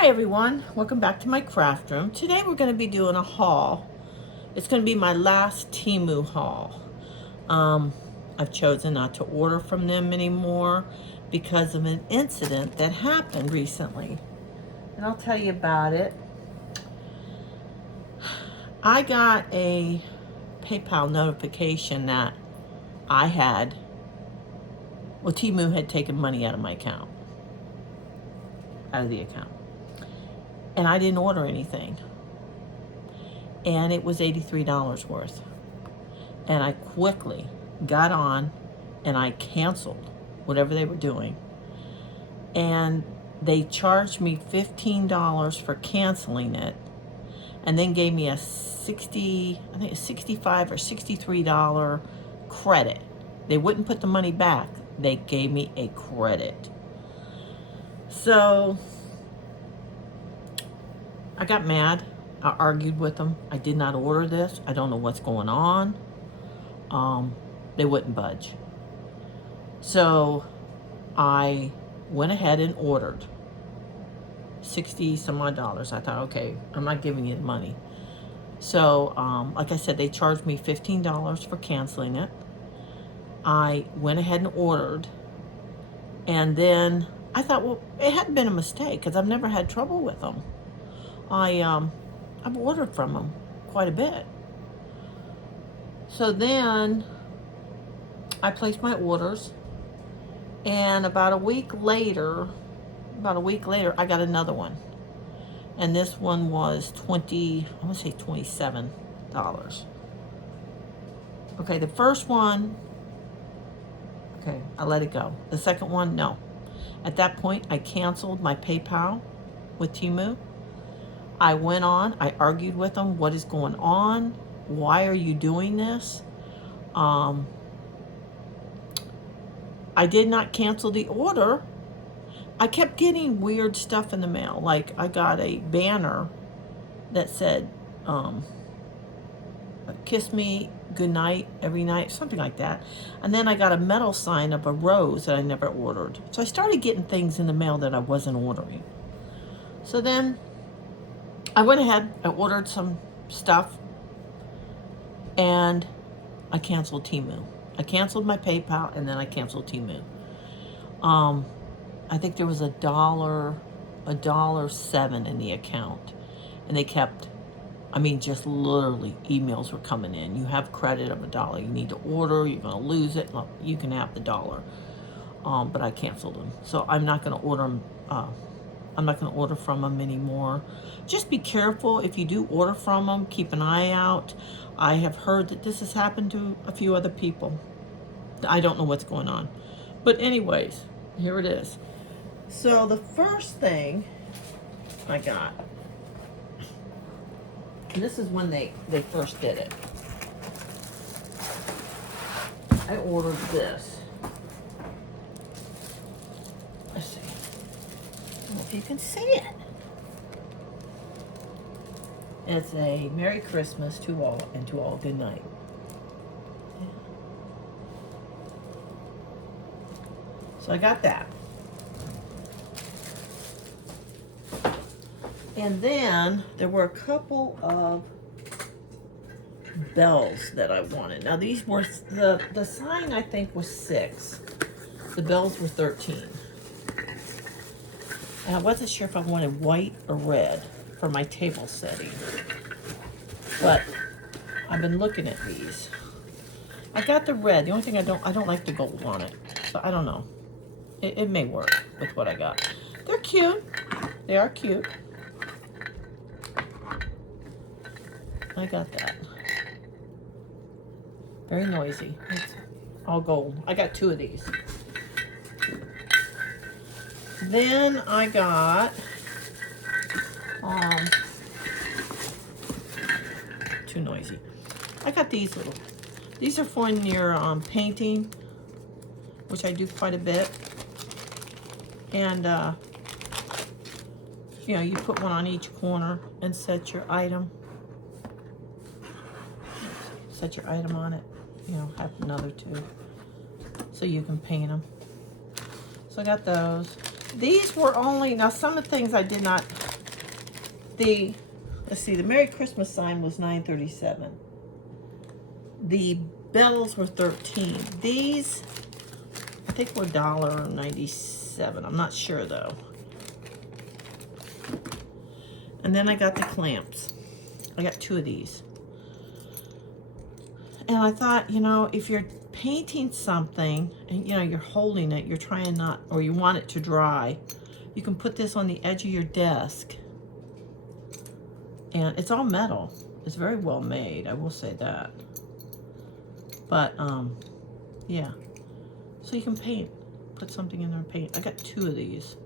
Hi everyone, welcome back to my craft room. Today we're going to be doing a haul. It's going to be my last Timu haul. I've chosen not to order from them anymore because of an incident that happened recently. And I'll tell you about it. I got a PayPal notification that Timu had taken money out of my account, out of the account. And I didn't order anything. And it was $83 worth. And I quickly got on and I canceled whatever they were doing. And they charged me $15 for canceling it, and then gave me a $65 or $63 credit. They wouldn't put the money back. They gave me a credit. So I got mad. I argued with them. I did not order this. I don't know what's going on. They wouldn't budge. So I went ahead and ordered 60 some odd dollars. I thought, okay, I'm not giving you the money. So, like I said, they charged me $15 for canceling it. I went ahead and ordered. And then I thought, well, it hadn't been a mistake because I've never had trouble with them. I've ordered from them quite a bit. So then I placed my orders, and about a week later, I got another one. And this one was $27. Okay, the first one, okay, I let it go. The second one, no. At that point, I canceled my PayPal with Temu. I went on, I argued with them. What is going on? Why are you doing this? I did not cancel the order. I kept getting weird stuff in the mail. Like I got a banner that said, kiss me goodnight every night, something like that. And then I got a metal sign of a rose that I never ordered. So I started getting things in the mail that I wasn't ordering. So then I went ahead, I ordered some stuff, and I canceled Temu. I canceled my PayPal, and then I canceled Temu. I think there was $1.07 in the account, and they kept, just literally emails were coming in. You have credit of $1. You need to order. You're going to lose it. Well, you can have the dollar. But I canceled them, so I'm not going to order them. I'm not going to order from them anymore. Just be careful if you do order from them. Keep an eye out. I have heard that this has happened to a few other people. I don't know what's going on. But anyways, here it is. So the first thing I got, and this is when they first did it. I ordered this. Let's see. I don't know if you can see it. It's a Merry Christmas to all, and to all good night. Yeah. So I got that. And then there were a couple of bells that I wanted. Now these were, the sign I think was 6. The bells were 13. And I wasn't sure if I wanted white or red for my table setting. But I've been looking at these. I got the red. The only thing I don't like the gold on it. So I don't know. It may work with what I got. They're cute. They are cute. I got that. Very noisy. It's all gold. I got 2 of these. Then I got too noisy. I got these little. These are for in your painting, which I do quite a bit. And you put one on each corner and set your item. Set your item on it. Have another 2, so you can paint them. So I got those. These were only, now some of the things I did not let's see, the Merry Christmas sign was $9.37. The bells were $13. These, I think, were $1.97. I'm not sure though. And then I got the clamps. I got 2 of these. And I thought, you know, if you're painting something and, you know, you're holding it, you're trying not, or you want it to dry, you can put this on the edge of your desk. And it's all metal. It's very well made, I will say that. But, yeah. So you can paint. Put something in there and paint. I got 2 of these.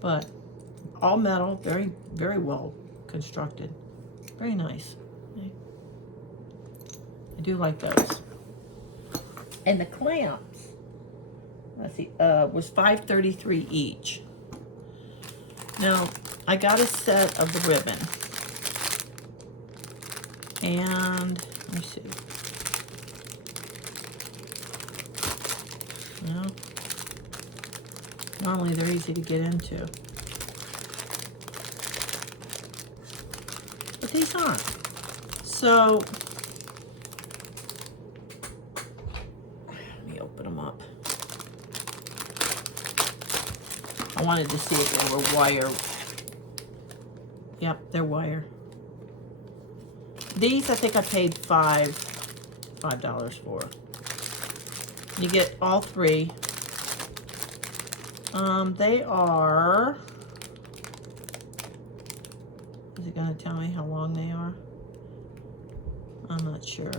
But all metal, very, very well constructed. Very nice. I do like those. And the clamps, let's see, was $5.33 each. Now, I got a set of the ribbon. And, let me see. Well, normally they're easy to get into. But these aren't. So, let me open them up. I wanted to see if they were wire. Yep, they're wire. These, I think I paid $5 for. You get all 3. They are, is it gonna tell me how long they are? I'm not sure.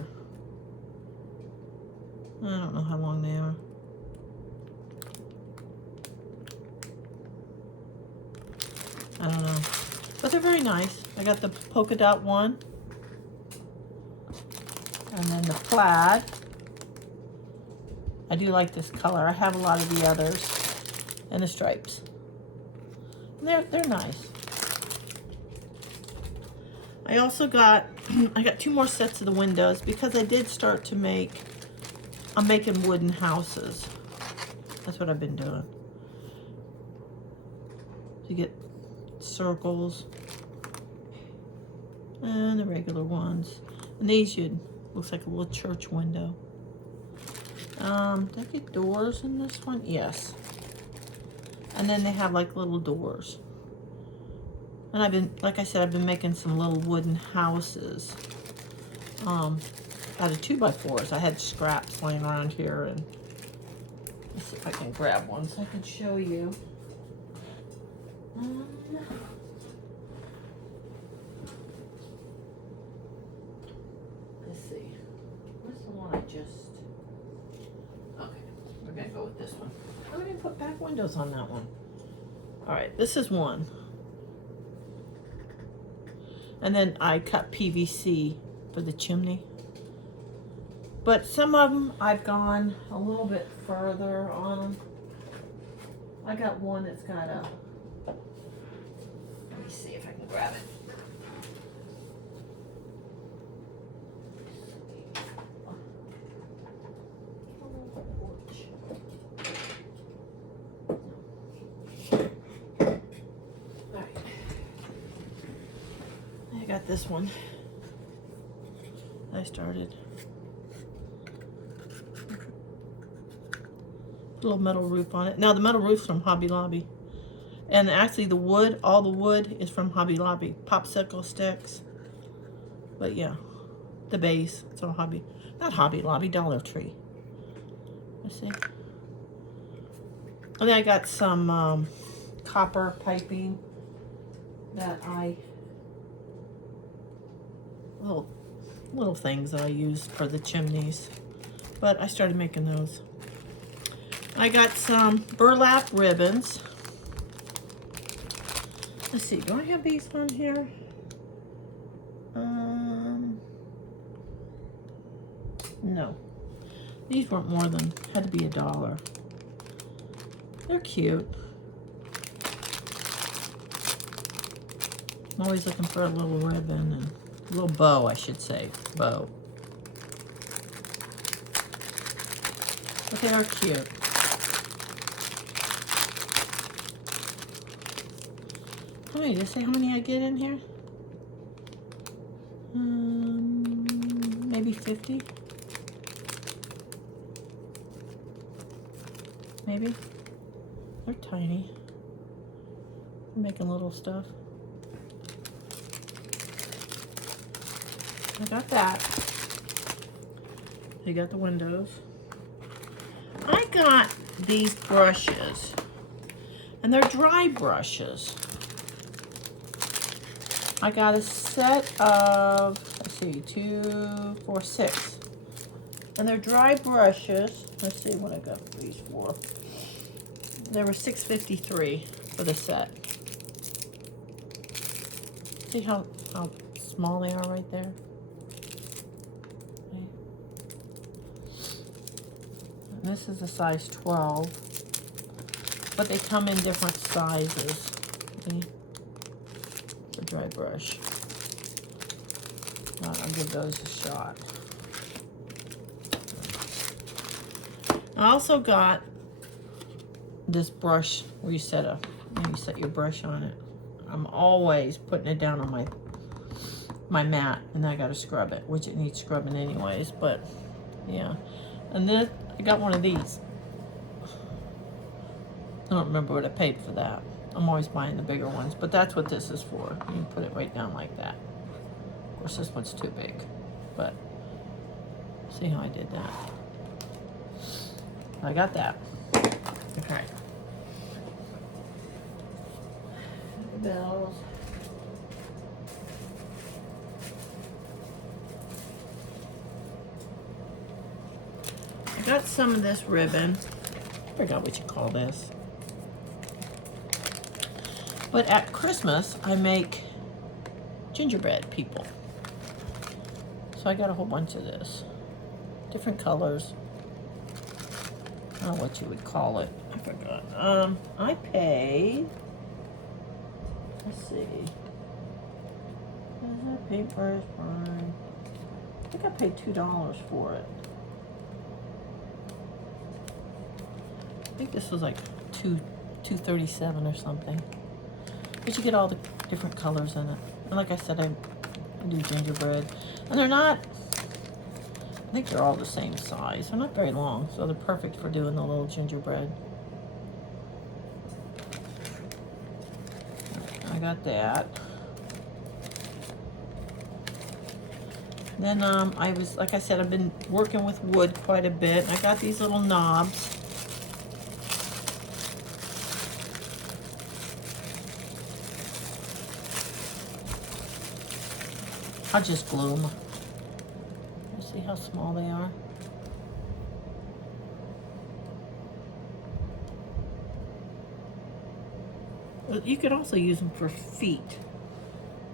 I don't know how long they are. I don't know. But they're very nice. I got the polka dot one. And then the plaid. I do like this color. I have a lot of the others. And the stripes. And they're nice. I also got, I got 2 more sets of the windows because I did start to make, I'm making wooden houses. That's what I've been doing. You get circles and the regular ones. And these looks like a little church window. Did I get doors in this one? Yes. And then they have like little doors. And I've been, like I said, I've been making some little wooden houses out of 2x4s. I had scraps laying around here, and let's see if I can grab one so I can show you. Let's see. Where's the one I just... Okay, we're gonna go with this one. I didn't put back windows on that one. All right, this is one. And then I cut PVC for the chimney. But some of them I've gone a little bit further on them. I got one that's got a, let me see if I can grab it. Got this one. I started. Little metal roof on it. Now the metal roof's from Hobby Lobby. And actually the wood, all the wood is from Hobby Lobby. Popsicle sticks. But yeah, the base, it's all Hobby. Not Hobby Lobby, Dollar Tree. Let's see. And then I got some copper piping that I little things that I use for the chimneys, but I started making those. I got some burlap ribbons. Let's see, do I have these on here? No, these weren't more than, had to be $1. They're cute. I'm always looking for a little ribbon and a little bow, I should say, bow. But they are cute. How many? Did I say how many I get in here? Maybe 50. Maybe. They're tiny. They're making little stuff. I got that. They got the windows. I got these brushes, and they're dry brushes. I got a set of, let's see, 2, 4, 6. And they're dry brushes. Let's see what I got these for. They were $6.53 for the set. See how small they are right there? Okay. And this is a size 12. But they come in different sizes. Okay. The dry brush. I'll give those a shot. I also got this brush where you set your brush on it. I'm always putting it down on my mat, and then I gotta scrub it, which it needs scrubbing anyways, but yeah. And then I got one of these. I don't remember what I paid for that. I'm always buying the bigger ones, but that's what this is for. You can put it right down like that. Of course, this one's too big, but see how I did that. I got that. Okay. Bells. I got some of this ribbon. I forgot what you call this. But at Christmas, I make gingerbread people. So I got a whole bunch of this. Different colors. I don't know what you would call it. I forgot. I paid, let's see. Is that paper? I think I paid $2 for it. I think this was like $2.37 or something. But you get all the different colors in it. And like I said, I do gingerbread. And they're not, I think they're all the same size. They're not very long, so they're perfect for doing the little gingerbread. I got that. Then I was, like I said, I've been working with wood quite a bit. I got these little knobs. I'll just glue them. See how small they are? You could also use them for feet.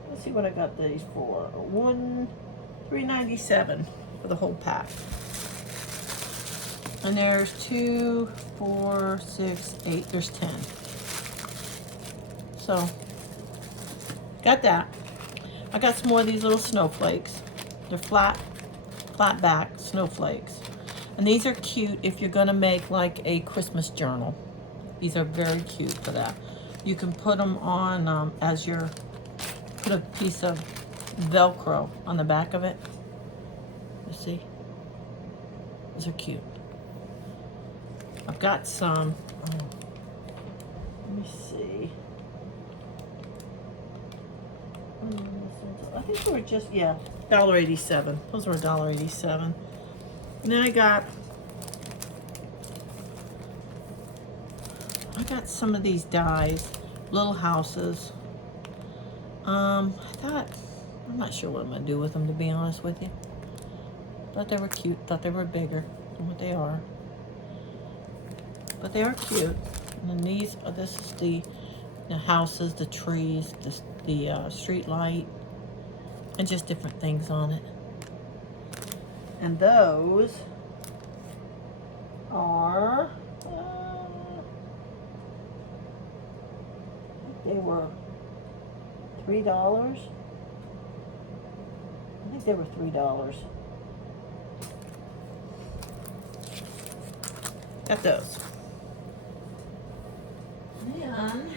Let's see what I got these for. $3.97 for the whole pack. And there's 2, 4, 6, 8. There's 10. So, got that. I got some more of these little snowflakes. They're flat back snowflakes. And these are cute if you're gonna make like a Christmas journal. These are very cute for that. You can put them on as your, put a piece of Velcro on the back of it. You see? These are cute. I've got some, let me see. I think they were just, yeah, $1.87. Those were $1.87. And then I got some of these dies, little houses. I thought, I'm not sure what I'm gonna do with them, to be honest with you. Thought they were cute, thought they were bigger than what they are. But they are cute. And then these, this is the houses, the trees, the street light, and just different things on it. And those are, they were $3. I think they were $3. Got those. And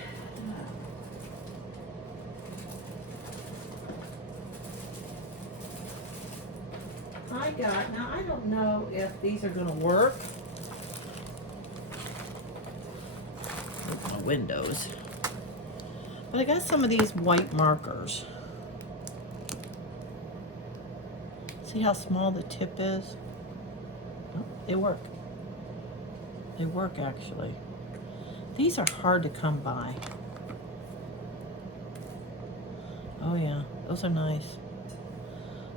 got, now I don't know if these are gonna work. Open my windows. But I got some of these white markers. See how small the tip is? Oh, they work. They work actually. These are hard to come by. Oh yeah, those are nice.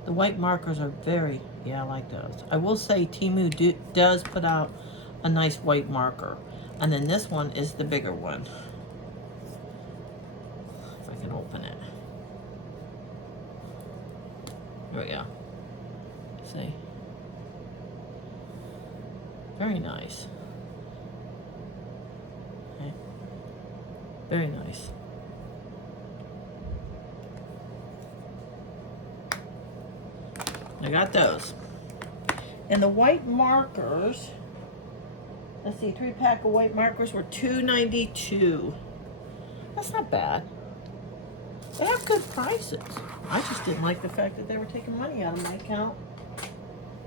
The white markers are very, yeah, I like those. I will say Timu does put out a nice white marker. And then this one is the bigger one. If I can open it. There we go. See? Very nice. Okay. Very nice. I got those. And the white markers, let's see, 3-pack of white markers were $2.92. That's not bad. They have good prices. I just didn't like the fact that they were taking money out of my account.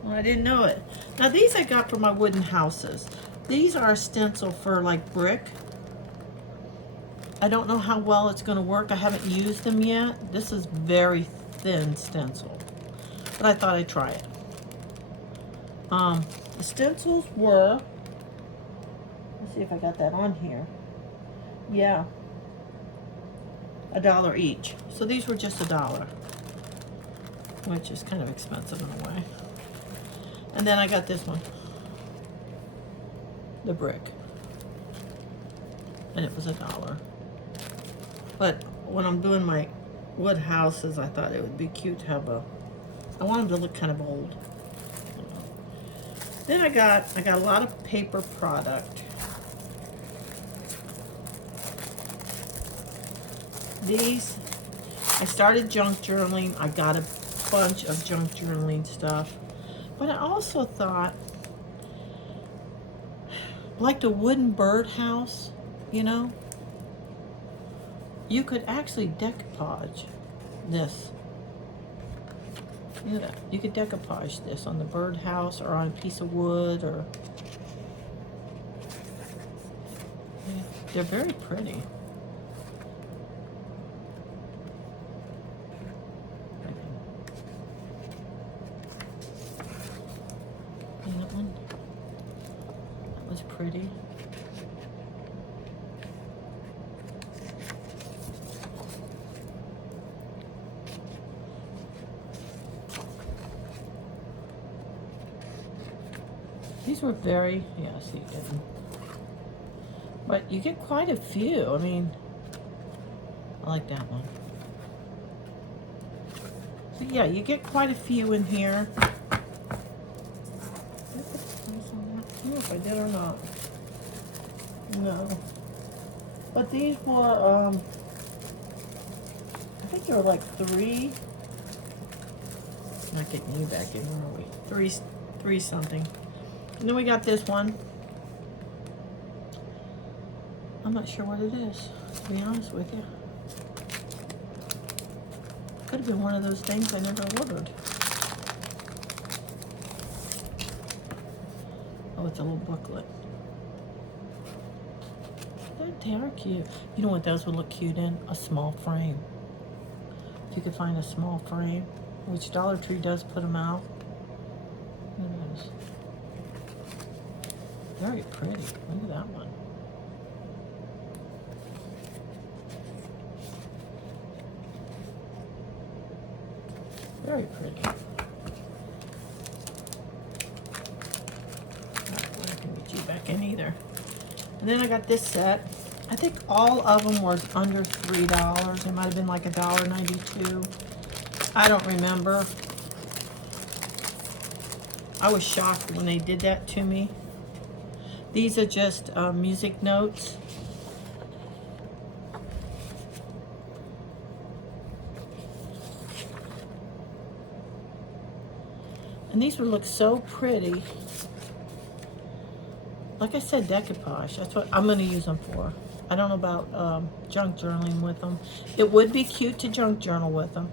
Well, I didn't know it. Now these I got for my wooden houses. These are a stencil for like brick. I don't know how well it's going to work. I haven't used them yet. This is very thin stencil. But I thought I'd try it. The stencils were, let's see if I got that on here. Yeah, $1 each. So these were just $1, which is kind of expensive in a way. And then I got this one, the brick, and it was $1. But when I'm doing my wood houses, I thought it would be cute to have I want them to look kind of old. Then I got a lot of paper product. These, I started junk journaling. I got a bunch of junk journaling stuff. But I also thought, like the wooden birdhouse, you know, you could actually decoupage this. Yeah, you could decoupage this on the birdhouse or on a piece of wood, or yeah, they're very pretty. And that one, that was pretty. These were very, yeah, see, you didn't. But you get quite a few. I mean, I like that one. So yeah, you get quite a few in here. I don't know if I did or not. No. But these were, I think there were like 3. Not getting you back in, where are we? 3 something. And then we got this one. I'm not sure what it is, to be honest with you. Could have been one of those things I never ordered. Oh, it's a little booklet. They are cute. You know what those would look cute in? A small frame. If you could find a small frame, which Dollar Tree does put them out. Look at those. Very pretty. Look at that one. Very pretty. Not I can get you back in either. And then I got this set. I think all of them were under $3. It might have been like $1.92. I don't remember. I was shocked when they did that to me. These are just music notes. And these would look so pretty. Like I said, decoupage. That's what I'm going to use them for. I don't know about junk journaling with them. It would be cute to junk journal with them.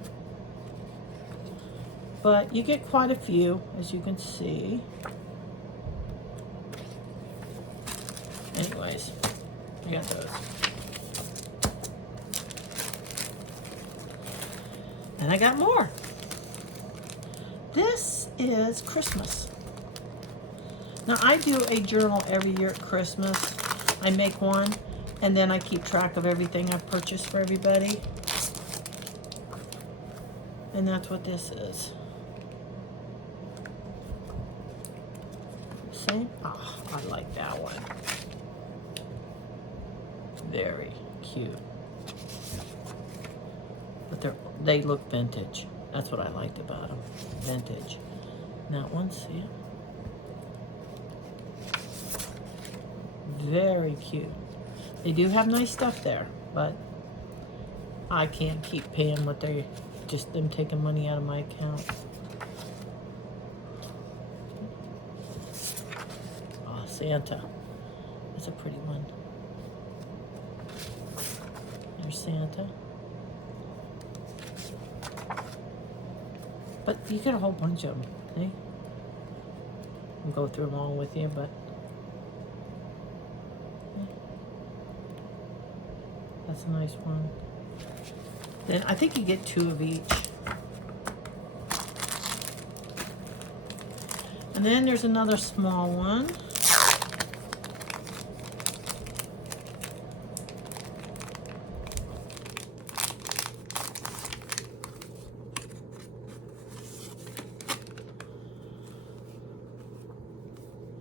But you get quite a few, as you can see. Anyways, I got those. And I got more. This is Christmas. Now, I do a journal every year at Christmas. I make one, and then I keep track of everything I've purchased for everybody. And that's what this is. See? Oh, I like that one. Very cute. But they look vintage. That's what I liked about them. Vintage. That one, see? Very cute. They do have nice stuff there, but I can't keep paying what they just them taking money out of my account. Oh, Santa. That's a pretty one. There's Santa. But you get a whole bunch of them, see? I'll go through them all with you, but that's a nice one. Then I think you get 2 of each. And then there's another small one.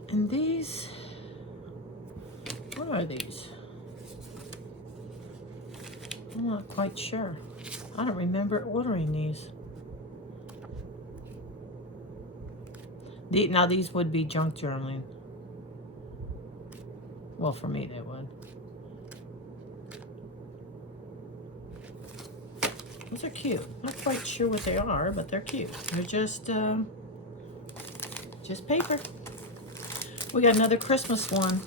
And these, what are these? I'm not quite sure. I don't remember ordering these. Now these would be junk journaling. Well, for me they would. Those are cute. Not quite sure what they are, but they're cute. They're just paper. We got another Christmas one.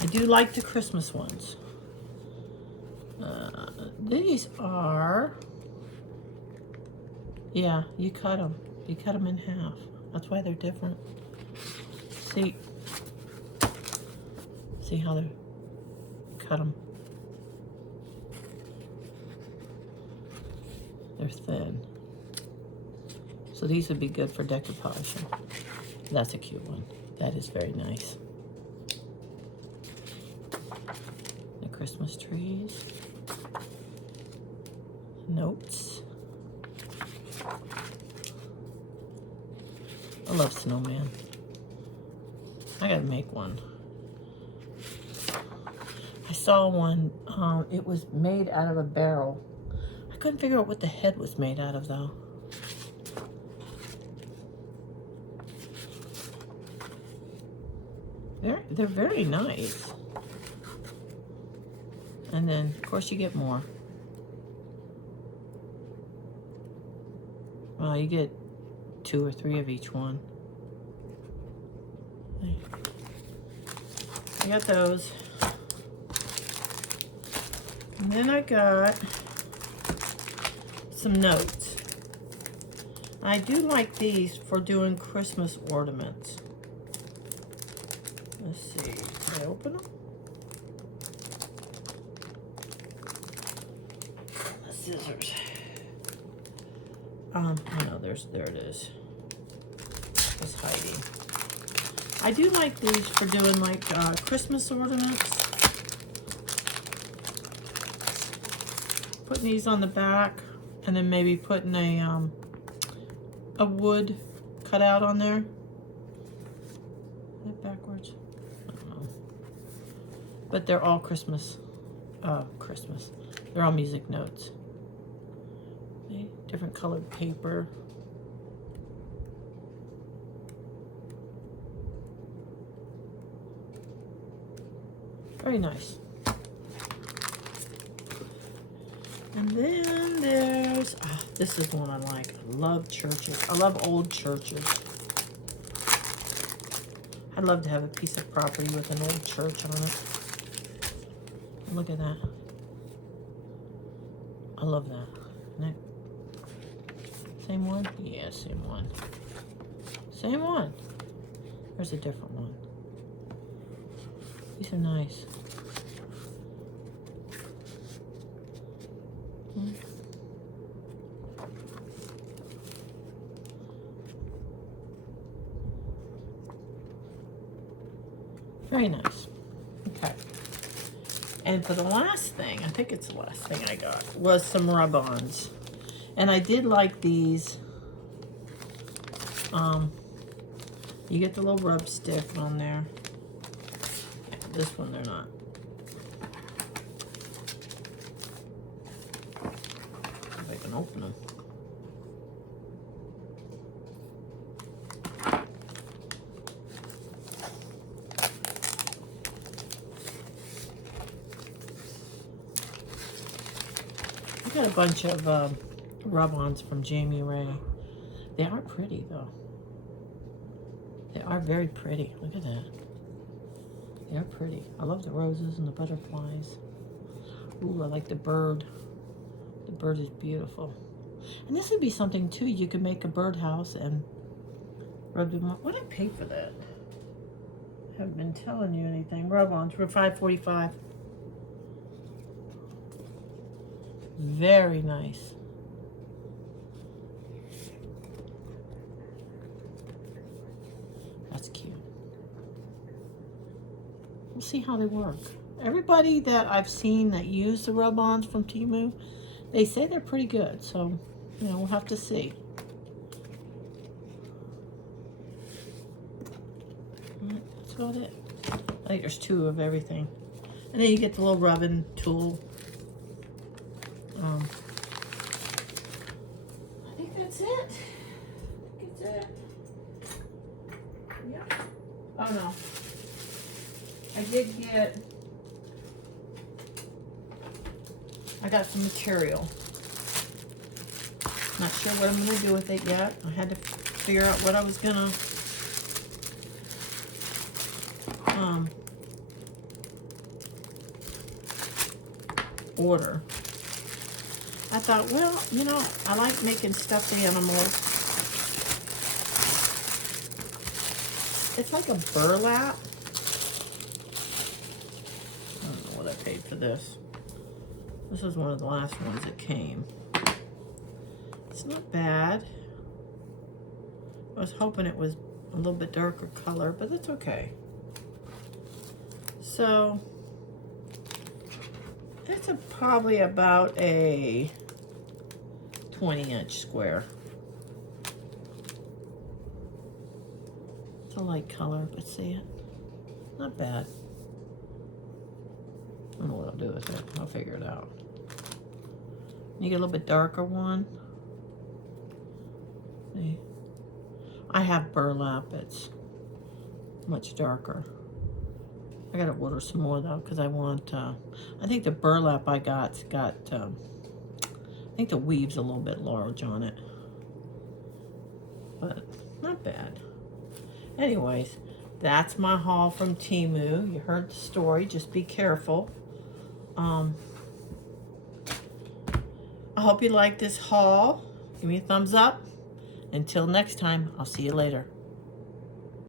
I do like the Christmas ones. These are, yeah, you cut them. You cut them in half. That's why they're different. See how they cut them. They're thin. So these would be good for decoupage. That's a cute one. That is very nice. The Christmas trees. Notes. I love snowman. I gotta make one. I saw one, it was made out of a barrel. I couldn't figure out what the head was made out of though. They're very nice. And then of course you get more. Well, you get 2 or 3 of each one. I got those. And then I got some notes. I do like these for doing Christmas ornaments. Let's see, can I open them? The scissors. I know, there it is. It's hiding. I do like these for doing like Christmas ornaments. Putting these on the back, and then maybe putting a wood cutout on there. Is that backwards? I don't know. But they're all Christmas. They're all music notes. Okay, different colored paper. Very nice. And then there's, this is one I like. I love churches. I love old churches. I'd love to have a piece of property with an old church on it. Look at that. I love that. Isn't it? Same one? Yeah, same one. Same one. There's a different one. These are nice. Very nice. Okay. And for the last thing, I think it's the last thing I got, was some rub-ons. And I did like these. You get the little rub stick on there. Yeah, this one they're not. If I can open them. I got a bunch of rub-ons from Jamie Ray. They are pretty though. They are very pretty. Look at that. They're pretty. I love the roses and the butterflies. Ooh, I like the bird. The bird is beautiful. And this would be something too. You could make a birdhouse and rub them on. What did I pay for that? I haven't been telling you anything. Rub-ons for $5.45. Very nice. That's cute. We'll see how they work. Everybody that I've seen that use the rub-ons from Timu, they say they're pretty good. So, you know, we'll have to see. That's about it. I think there's 2 of everything. And then you get the little rubbing tool. I think that's it. I think that's it. Yep. Oh no. I got some material. Not sure what I'm going to do with it yet. I had to figure out what I was going to order. I thought, well, you know, I like making stuffed animals. It's like a burlap. I don't know what I paid for this. This was one of the last ones that came. It's not bad. I was hoping it was a little bit darker color, but that's okay. So, it's probably about a 20-inch square. It's a light color, but see it? Not bad. I don't know what I'll do with it. I'll figure it out. You get a little bit darker one. See? I have burlap. It's much darker. I gotta order some more though, because I want, I think the burlap I got, I think the weave's a little bit large on it. But not bad. Anyways, that's my haul from Temu. You heard the story. Just be careful. I hope you like this haul. Give me a thumbs up. Until next time, I'll see you later.